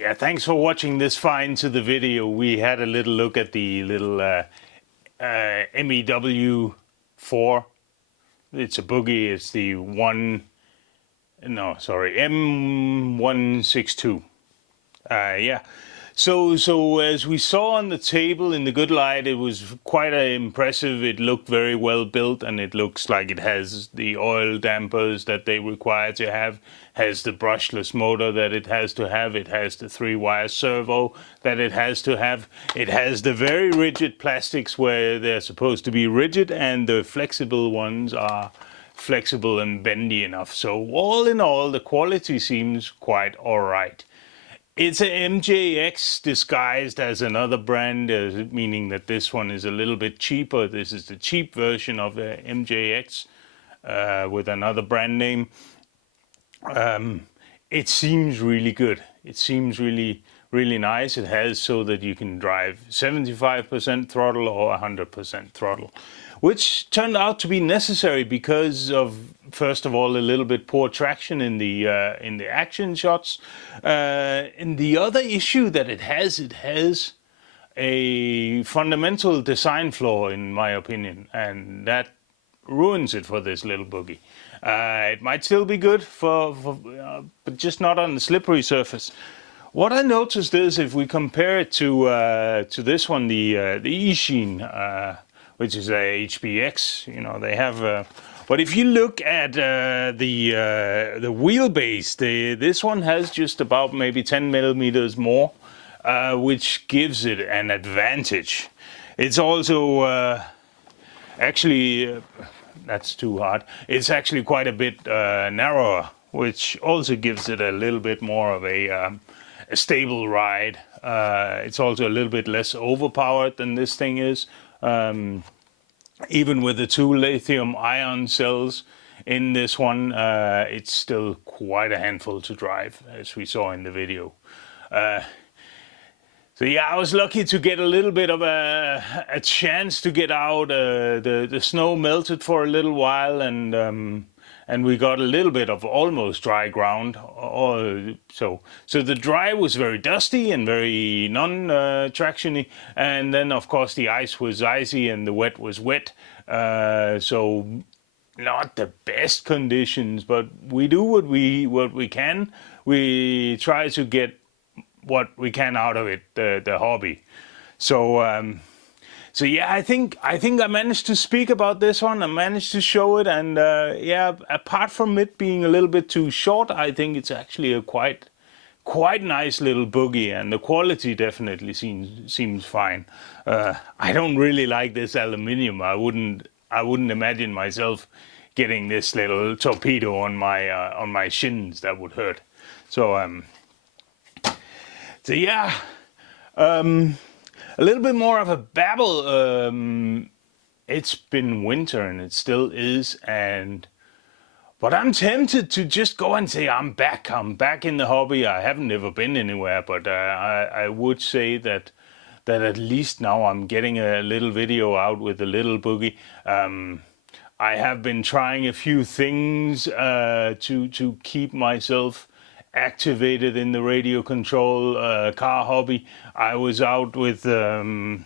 Yeah, thanks for watching this far into the video. We had a little look at the little MEW4. It's a Buggy. It's the M162. Yeah. So as we saw on the table in the good light, it was quite impressive. It looked very well built, and it looks like it has the oil dampers that they require to have, has the brushless motor that it has to have, it has the 3-wire servo that it has to have, it has the very rigid plastics where they're supposed to be rigid, and the flexible ones are flexible and bendy enough. So all in all, the quality seems quite alright. It's an MJX disguised as another brand, meaning that this one is a little bit cheaper. This is the cheap version of the MJX with another brand name. It seems really good. It seems really nice. It has so that you can drive 75% throttle or 100% throttle, which turned out to be necessary because of, first of all, a little bit poor traction in the action shots. And the other issue that it has a fundamental design flaw, in my opinion, and that ruins it for this little Buggy. It might still be good but just not on the slippery surface. What I noticed is, if we compare it to this one, the E-Sheen, which is a HBX, you know, they have. But if you look at the wheelbase, this one has just about maybe 10 millimeters more, which gives it an advantage. It's also actually. That's too hard. It's actually quite a bit narrower, which also gives it a little bit more of a stable ride. It's also a little bit less overpowered than this thing is. Even with the 2 lithium-ion cells in this one, it's still quite a handful to drive, as we saw in the video. So yeah, I was lucky to get a little bit of a chance to get out. The snow melted for a little while, and we got a little bit of almost dry ground. So the dry was very dusty and very non-tractiony, and then of course the ice was icy and the wet was wet. So not the best conditions, but we do what we can. We try to get what we can out of it, the hobby. So yeah, I think I managed to speak about this one. I managed to show it, and yeah, apart from it being a little bit too short, I think it's actually a quite nice little boogie, and the quality definitely seems fine. I don't really like this aluminium. I wouldn't imagine myself getting this little torpedo on my shins. That would hurt. So yeah, a little bit more of a babble. It's been winter and it still is, but I'm tempted to just go and say I'm back in the hobby. I haven't ever been anywhere, but I would say that at least now I'm getting a little video out with the little boogie. I have been trying a few things to keep myself activated in the radio control car hobby. I was out with I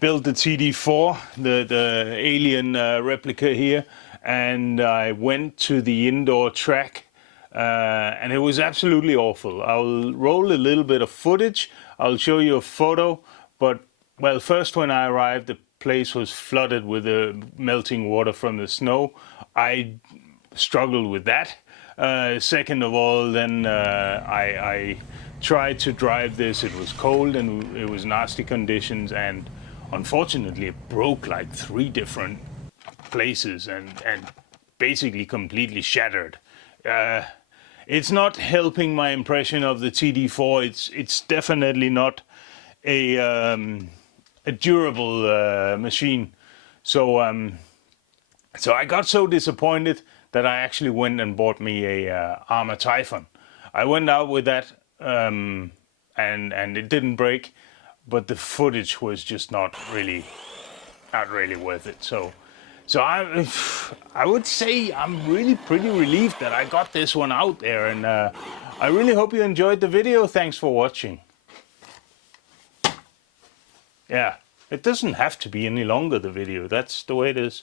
built the TD4, the alien replica here, and I went to the indoor track, and it was absolutely awful. I'll roll a little bit of footage. I'll show you a photo, but well, first when I arrived, the place was flooded with the melting water from the snow. I struggled with that. Second of all, then I tried to drive this. It was cold and it was nasty conditions, and unfortunately it broke like 3 different places and basically completely shattered. It's not helping my impression of the TD4. It's definitely not a durable machine. So I got so disappointed that I actually went and bought me a Armor Typhon. I went out with that, and it didn't break, but the footage was just not really worth it. So I would say I'm really pretty relieved that I got this one out there, and I really hope you enjoyed the video. Thanks for watching. Yeah, it doesn't have to be any longer, the video. That's the way it is.